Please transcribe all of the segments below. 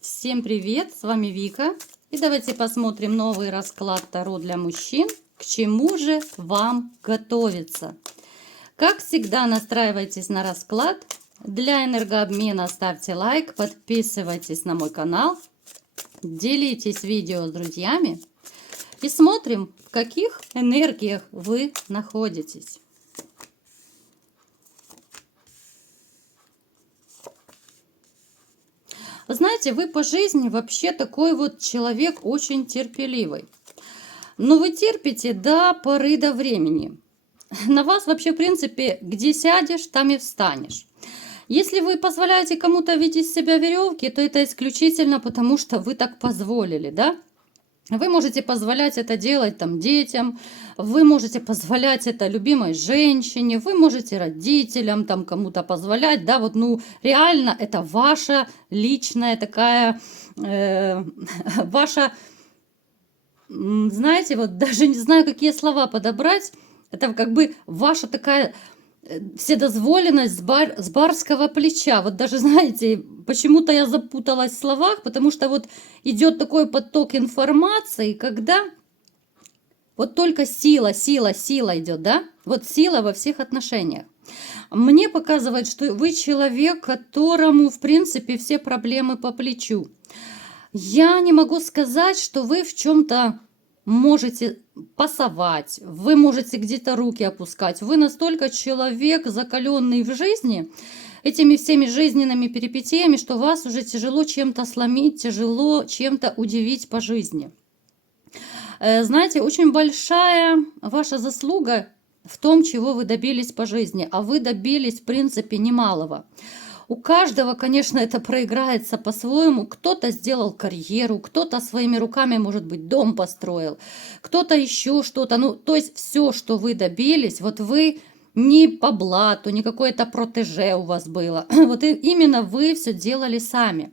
Всем привет, с вами Вика. И давайте посмотрим новый расклад Таро для мужчин. К чему же вам готовиться? Как всегда, настраивайтесь на расклад. Для энергообмена ставьте лайк, подписывайтесь на мой канал, делитесь видео с друзьями и смотрим, в каких энергиях вы находитесь. Вы знаете, вы по жизни вообще такой вот человек очень терпеливый. Но вы терпите до поры до времени. На вас вообще, в принципе, где сядешь, там и встанешь. Если вы позволяете кому-то видеть из себя веревки, то это исключительно потому, что вы так позволили, да? Вы можете позволять это делать там детям, вы можете позволять это любимой женщине, вы можете родителям там кому-то позволять, да, вот, ну, реально это ваша личная такая, ваша, знаете, вот даже не знаю, какие слова подобрать, это как бы ваша такая вседозволенность с барского плеча. Вот даже, знаете, почему-то я запуталась в словах, потому что вот идет такой поток информации, когда вот только сила идет, да? Вот сила во всех отношениях. Мне показывает, что вы человек, которому, в принципе, все проблемы по плечу. Я не могу сказать, что вы в чем-то можете пасовать, вы можете где-то руки опускать. Вы настолько человек, закаленный в жизни, этими всеми жизненными перипетиями, что вас уже тяжело чем-то сломить, тяжело чем-то удивить по жизни. Знаете, очень большая ваша заслуга в том, чего вы добились по жизни, а вы добились, в принципе, немалого. У каждого, конечно, это проиграется по-своему. Кто-то сделал карьеру, кто-то своими руками, может быть, дом построил, кто-то еще что-то. Ну, то есть все, что вы добились, вот вы не по блату, не какое-то протеже у вас было. Вот именно вы все делали сами.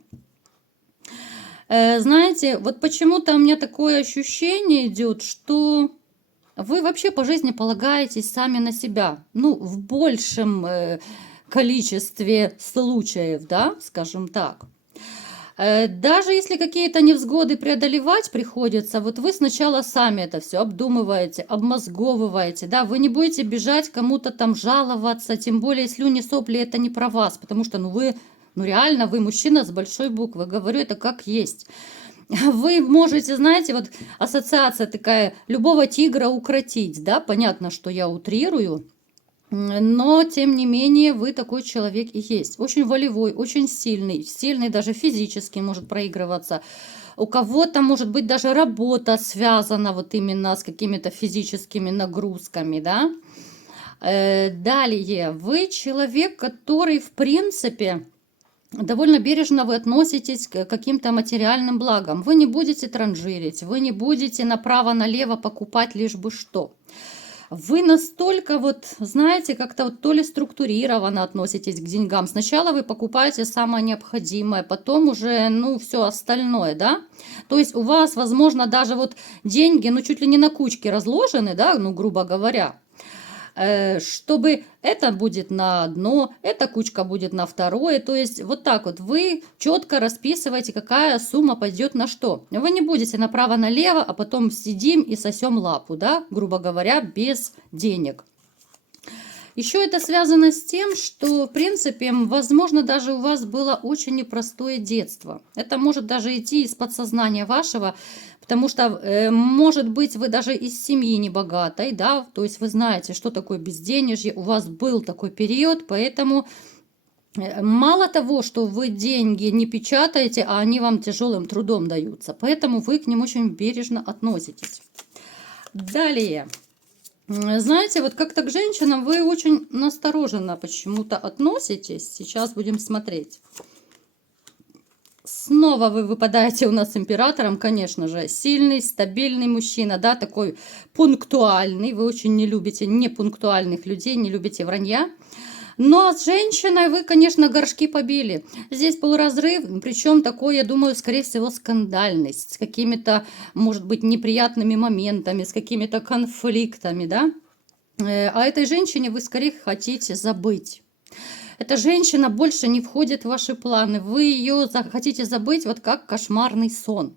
Знаете, вот почему-то у меня такое ощущение идет, что вы вообще по жизни полагаетесь сами на себя. Ну, в большем количестве случаев, да, скажем так. Даже если какие-то невзгоды преодолевать приходится, вот вы сначала сами это все обдумываете, обмозговываете, да, вы не будете бежать кому-то там жаловаться, тем более слюни, сопли, это не про вас, потому что, ну, вы, ну, реально, вы мужчина с большой буквы, говорю это как есть. Вы можете, знаете, вот ассоциация такая, любого тигра укротить, да, понятно, что я утрирую, но, тем не менее, вы такой человек и есть. Очень волевой, очень сильный даже физически может проигрываться. У кого-то, может быть, даже работа связана вот именно с какими-то физическими нагрузками, да. Далее, вы человек, который, в принципе, довольно бережно вы относитесь к каким-то материальным благам. Вы не будете транжирить, вы не будете направо-налево покупать лишь бы что. Вы настолько вот, знаете, как-то вот то ли структурированно относитесь к деньгам. Сначала вы покупаете самое необходимое, потом уже, ну, все остальное, да. То есть у вас, возможно, даже вот деньги, ну, чуть ли не на кучке разложены, да, ну, грубо говоря. Чтобы это будет на одно, эта кучка будет на второе. То есть вот так вот вы четко расписываете, какая сумма пойдет на что. Вы не будете направо-налево, а потом сидим и сосем лапу, да, грубо говоря, без денег. Еще это связано с тем, что, в принципе, возможно, даже у вас было очень непростое детство. Это может даже идти из подсознания вашего, потому что, может быть, вы даже из семьи небогатой, да, то есть вы знаете, что такое безденежье, у вас был такой период, поэтому мало того, что вы деньги не печатаете, а они вам тяжелым трудом даются, поэтому вы к ним очень бережно относитесь. Далее. Знаете, вот как-то к женщинам вы очень настороженно почему-то относитесь. Сейчас будем смотреть. Снова вы выпадаете у нас императором, конечно же. Сильный, стабильный мужчина, да, такой пунктуальный. Вы очень не любите непунктуальных людей, не любите вранья. Но с женщиной вы, конечно, горшки побили. Здесь был разрыв, причем такой, я думаю, скорее всего, скандальный, с какими-то, может быть, неприятными моментами, с какими-то конфликтами, да. А этой женщине вы скорее хотите забыть. Эта женщина больше не входит в ваши планы. Вы ее хотите забыть вот как кошмарный сон.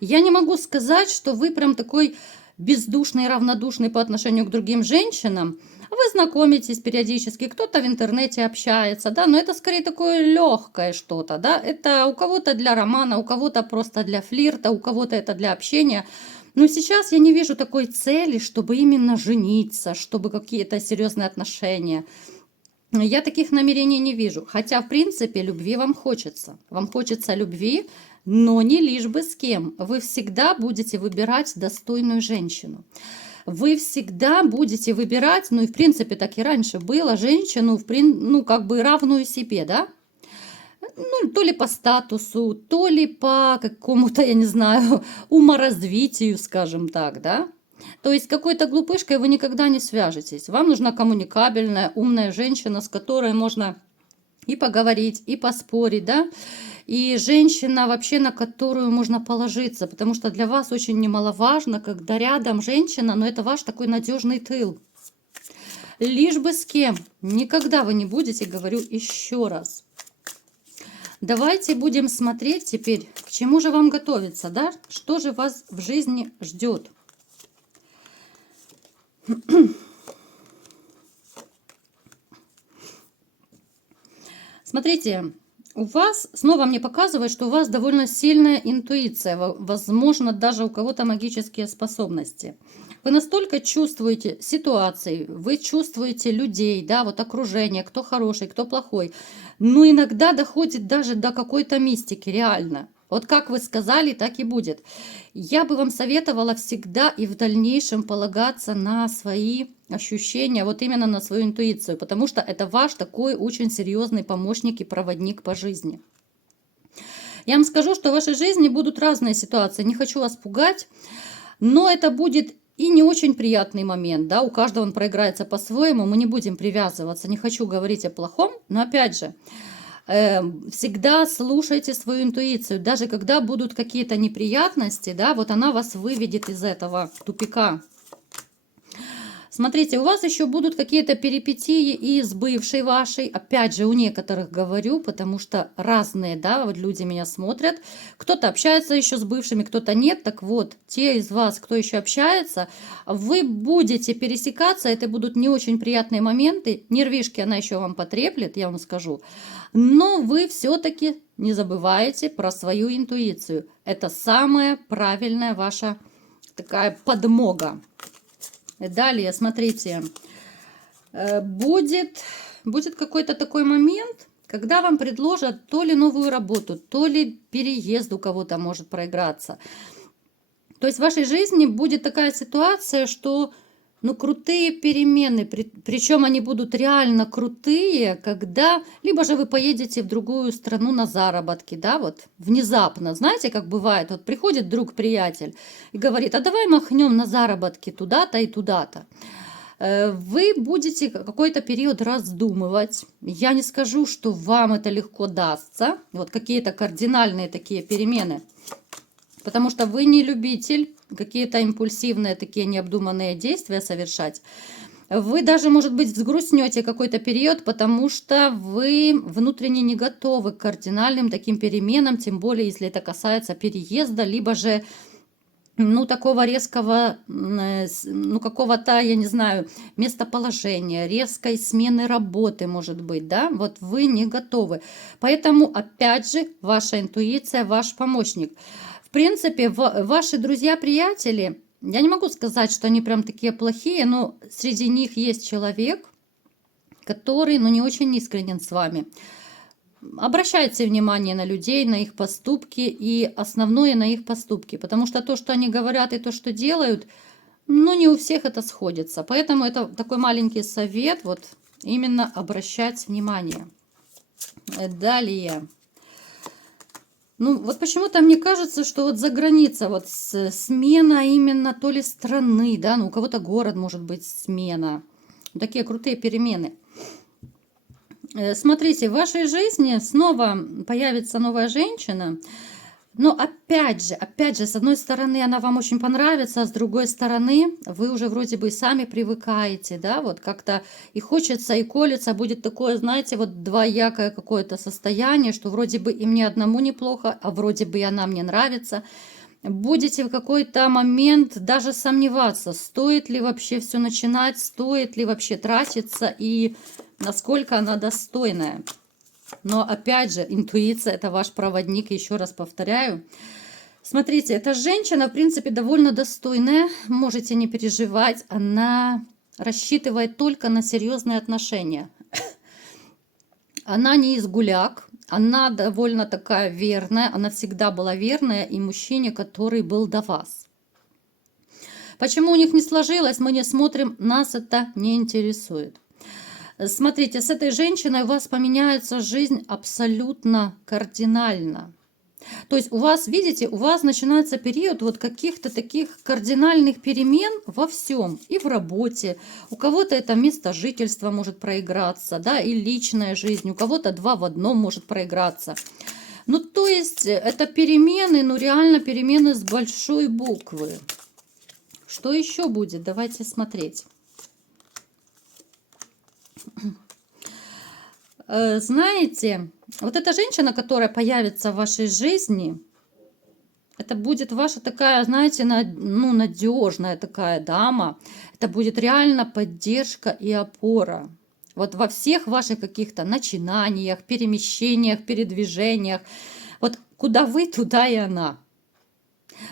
Я не могу сказать, что вы прям такой бездушный, равнодушный по отношению к другим женщинам. Вы знакомитесь периодически, кто-то в интернете общается, да, но это скорее такое легкое что-то, да. Это у кого-то для романа, у кого-то просто для флирта, у кого-то это для общения. Но сейчас я не вижу такой цели, чтобы именно жениться, чтобы какие-то серьезные отношения. Я таких намерений не вижу. Хотя, в принципе, любви вам хочется. Вам хочется любви, но не лишь бы с кем. Вы всегда будете выбирать достойную женщину. Вы всегда будете выбирать, ну и в принципе так и раньше было, женщину, ну как бы равную себе, да? Ну, то ли по статусу, то ли по какому-то, я не знаю, уморазвитию, скажем так, да? То есть с какой-то глупышкой вы никогда не свяжетесь. Вам нужна коммуникабельная, умная женщина, с которой можно и поговорить, и поспорить, да? И женщина вообще, на которую можно положиться, потому что для вас очень немаловажно, когда рядом женщина, но это ваш такой надежный тыл. Лишь бы с кем. Никогда вы не будете, говорю еще раз. Давайте будем смотреть теперь, к чему же вам готовиться, да? Что же вас в жизни ждет? Смотрите, у вас, снова мне показывает, что у вас довольно сильная интуиция, возможно, даже у кого-то магические способности. Вы настолько чувствуете ситуации, вы чувствуете людей, да, вот окружение, кто хороший, кто плохой. Но иногда доходит даже до какой-то мистики, реально. Вот как вы сказали, так и будет. Я бы вам советовала всегда и в дальнейшем полагаться на свои ощущения, вот именно на свою интуицию, потому что это ваш такой очень серьезный помощник и проводник по жизни. Я вам скажу, что в вашей жизни будут разные ситуации, не хочу вас пугать, но это будет и не очень приятный момент, да, у каждого он проиграется по-своему, мы не будем привязываться, не хочу говорить о плохом, но опять же, всегда слушайте свою интуицию, даже когда будут какие-то неприятности, да, вот она вас выведет из этого тупика. Смотрите, у вас еще будут какие-то перипетии и с бывшей вашей. Опять же, у некоторых говорю, потому что разные, да, вот люди меня смотрят. Кто-то общается еще с бывшими, кто-то нет. Так вот, те из вас, кто еще общается, вы будете пересекаться. Это будут не очень приятные моменты. Нервишки она еще вам потреплет, я вам скажу. Но вы все-таки не забываете про свою интуицию. Это самая правильная ваша такая подмога. Далее, смотрите, будет какой-то такой момент, когда вам предложат то ли новую работу, то ли переезд у кого-то может проиграться. То есть в вашей жизни будет такая ситуация, что ну, крутые перемены, причем они будут реально крутые, когда либо же вы поедете в другую страну на заработки, да, вот внезапно, знаете, как бывает, вот приходит друг-приятель и говорит, а давай махнем на заработки туда-то и туда-то. Вы будете какой-то период раздумывать. Я не скажу, что вам это легко дастся, вот какие-то кардинальные такие перемены. Потому что вы не любитель какие-то импульсивные такие необдуманные действия совершать. Вы даже, может быть, взгрустнете какой-то период, потому что вы внутренне не готовы к кардинальным таким переменам, тем более, если это касается переезда, либо же, ну, такого резкого, ну, какого-то, я не знаю, местоположения, резкой смены работы, может быть, да, вот вы не готовы. Поэтому, опять же, ваша интуиция, ваш помощник. В принципе, ваши друзья-приятели, я не могу сказать, что они прям такие плохие, но среди них есть человек, который, ну, не очень искренен с вами. Обращайте внимание на людей, на их поступки и основное на их поступки, потому что то, что они говорят и то, что делают, ну, не у всех это сходится. Поэтому это такой маленький совет, вот именно обращать внимание. Далее. Ну, вот почему-то мне кажется, что вот за граница, вот смена именно то ли страны, да, ну, у кого-то город может быть смена. Такие крутые перемены. Смотрите, в вашей жизни снова появится новая женщина, Но опять же, с одной стороны, она вам очень понравится, а с другой стороны, вы уже вроде бы и сами привыкаете, да, вот как-то и хочется, и колется, будет такое, знаете, вот двоякое какое-то состояние, что вроде бы и мне одному неплохо, а вроде бы и она мне нравится. Будете в какой-то момент даже сомневаться, стоит ли вообще все начинать, стоит ли вообще тратиться и насколько она достойная. Но опять же, интуиция – это ваш проводник, еще раз повторяю. Смотрите, эта женщина, в принципе, довольно достойная, можете не переживать, она рассчитывает только на серьезные отношения. Она не из гуляк, она довольно такая верная, она всегда была верная и мужчине, который был до вас. Почему у них не сложилось, мы не смотрим, нас это не интересует. Смотрите, с этой женщиной у вас поменяется жизнь абсолютно кардинально. То есть у вас, видите, у вас начинается период вот каких-то таких кардинальных перемен во всем. И в работе. У кого-то это место жительства может проиграться, да, и личная жизнь. У кого-то 2 в 1 может проиграться. Ну, то есть это перемены, ну, реально перемены с большой буквы. Что еще будет? Давайте смотреть. Знаете, вот эта женщина, которая появится в вашей жизни, это будет ваша такая, знаете, ну, надежная такая дама. Это будет реально поддержка и опора. Вот во всех ваших каких-то начинаниях, перемещениях, передвижениях. Вот куда вы, туда и она.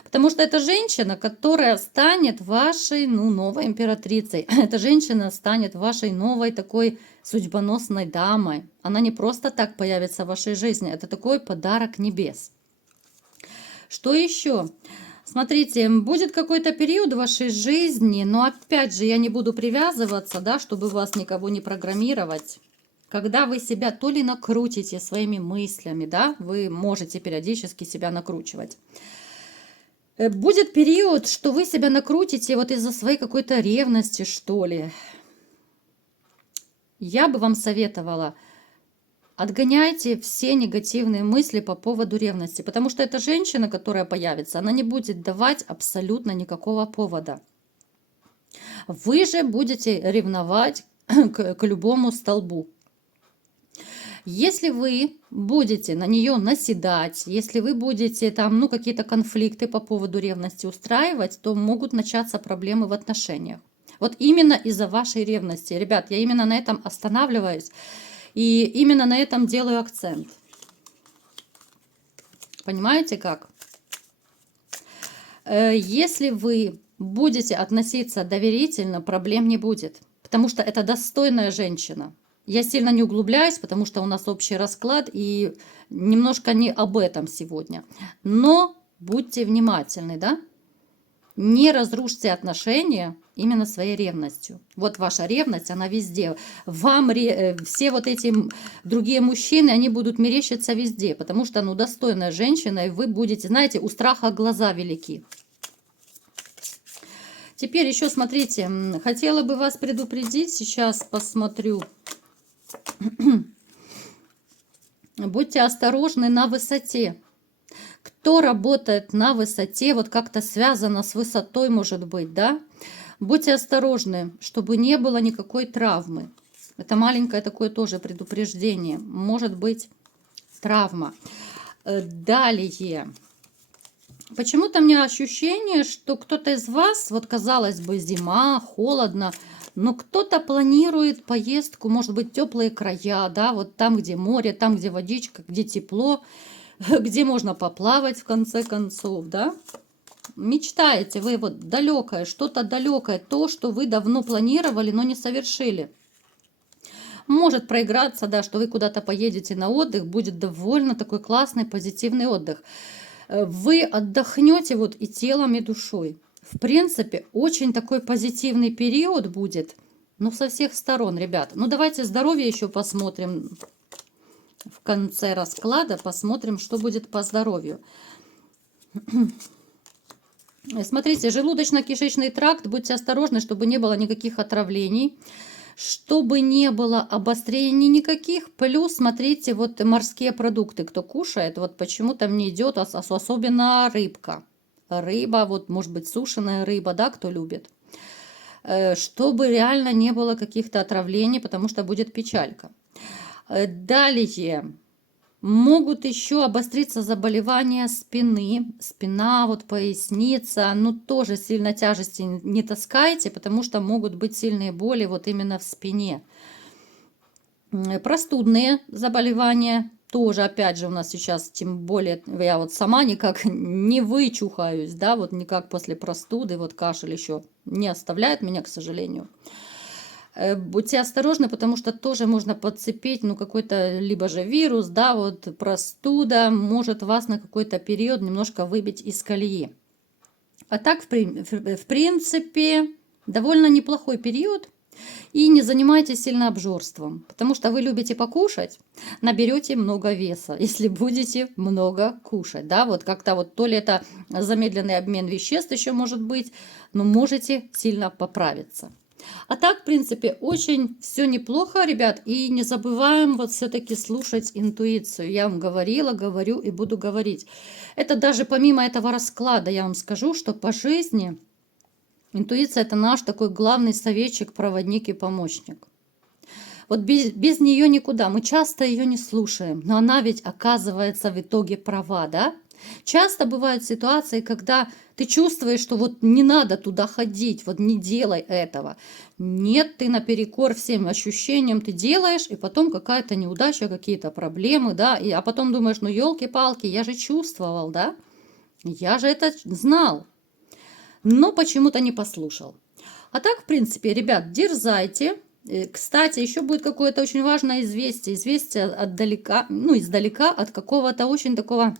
Потому что это женщина, которая станет вашей, ну, новой императрицей. Эта женщина станет вашей новой такой судьбоносной дамой. Она не просто так появится в вашей жизни. Это такой подарок небес. Что еще? Смотрите, будет какой-то период в вашей жизни, но опять же я не буду привязываться, да, чтобы вас никого не программировать. Когда вы себя то ли накрутите своими мыслями, да, вы можете периодически себя накручивать. Будет период, что вы себя накрутите вот из-за своей какой-то ревности, что ли. Я бы вам советовала, отгоняйте все негативные мысли по поводу ревности, потому что эта женщина, которая появится, она не будет давать абсолютно никакого повода. Вы же будете ревновать к любому столбу. Если вы будете на нее наседать, если вы будете там, ну, какие-то конфликты по поводу ревности устраивать, то могут начаться проблемы в отношениях. Вот именно из-за вашей ревности. Ребят, я именно на этом останавливаюсь и именно на этом делаю акцент. Понимаете как? Если вы будете относиться доверительно, проблем не будет, потому что это достойная женщина. Я сильно не углубляюсь, потому что у нас общий расклад, и немножко не об этом сегодня. Но будьте внимательны, да? Не разрушьте отношения именно своей ревностью. Вот ваша ревность, она везде. Вам все вот эти другие мужчины, они будут мерещиться везде, потому что, ну, достойная женщина, и вы будете, знаете, у страха глаза велики. Теперь еще смотрите, хотела бы вас предупредить, сейчас посмотрю. Будьте осторожны на высоте. Кто работает на высоте, вот как-то связано с высотой, может быть, да? Будьте осторожны, чтобы не было никакой травмы. Это маленькое такое тоже предупреждение. Может быть травма. Далее. Почему-то у меня ощущение, что кто-то из вас, вот казалось бы, зима, холодно, но кто-то планирует поездку, может быть, в теплые края, да, вот там, где море, там, где водичка, где тепло, где можно поплавать, в конце концов, да. Мечтаете вы вот далекое, что-то далекое, то, что вы давно планировали, но не совершили. Может проиграться, да, что вы куда-то поедете на отдых, будет довольно такой классный, позитивный отдых. Вы отдохнете вот и телом, и душой. В принципе, очень такой позитивный период будет, ну, со всех сторон, ребят. Ну, давайте здоровье еще посмотрим в конце расклада, посмотрим, что будет по здоровью. Смотрите, желудочно-кишечный тракт, будьте осторожны, чтобы не было никаких отравлений, Чтобы не было обострений никаких, плюс смотрите, вот морские продукты, кто кушает, вот почему-то мне идет особенно рыбка. Рыба, вот может быть сушеная рыба, да, кто любит. Чтобы реально не было каких-то отравлений, потому что будет печалька. Далее. Могут еще обостриться заболевания спины, спина, вот поясница, ну тоже сильно тяжести не таскайте, потому что могут быть сильные боли вот именно в спине. Простудные заболевания тоже, опять же, у нас сейчас, тем более, я вот сама никак не вычухаюсь, да, вот никак после простуды, вот кашель еще не оставляет меня, к сожалению. Будьте осторожны, потому что тоже можно подцепить, ну, какой-то либо же вирус, да, вот простуда может вас на какой-то период немножко выбить из колеи. А так, в принципе, довольно неплохой период. И не занимайтесь сильно обжорством, потому что вы любите покушать, наберете много веса, если будете много кушать, да, вот как-то вот то ли это замедленный обмен веществ еще может быть, но можете сильно поправиться. А так, в принципе, очень все неплохо, ребят. И не забываем вот все-таки слушать интуицию. Я вам говорила, говорю и буду говорить. Это даже помимо этого расклада, я вам скажу, что по жизни интуиция – это наш такой главный советчик, проводник и помощник. Вот без нее никуда. Мы часто ее не слушаем, но она ведь оказывается в итоге права, да? Часто бывают ситуации, когда ты чувствуешь, что вот не надо туда ходить, вот не делай этого. Нет, ты наперекор всем ощущениям ты делаешь, и потом какая-то неудача, какие-то проблемы, да, а потом думаешь, ну елки-палки, я же чувствовал, да, я же это знал, но почему-то не послушал. А так, в принципе, ребят, дерзайте. Кстати, еще будет какое-то очень важное известие. Известие отдалека, ну, издалека от какого-то очень такого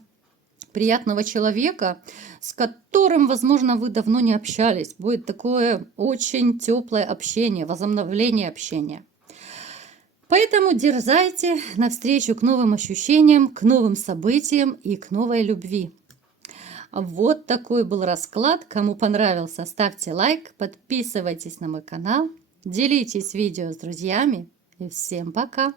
приятного человека, с которым, возможно, вы давно не общались. Будет такое очень теплое общение, возобновление общения. Поэтому дерзайте навстречу к новым ощущениям, к новым событиям и к новой любви. Вот такой был расклад. Кому понравился, ставьте лайк, подписывайтесь на мой канал, делитесь видео с друзьями. И всем пока!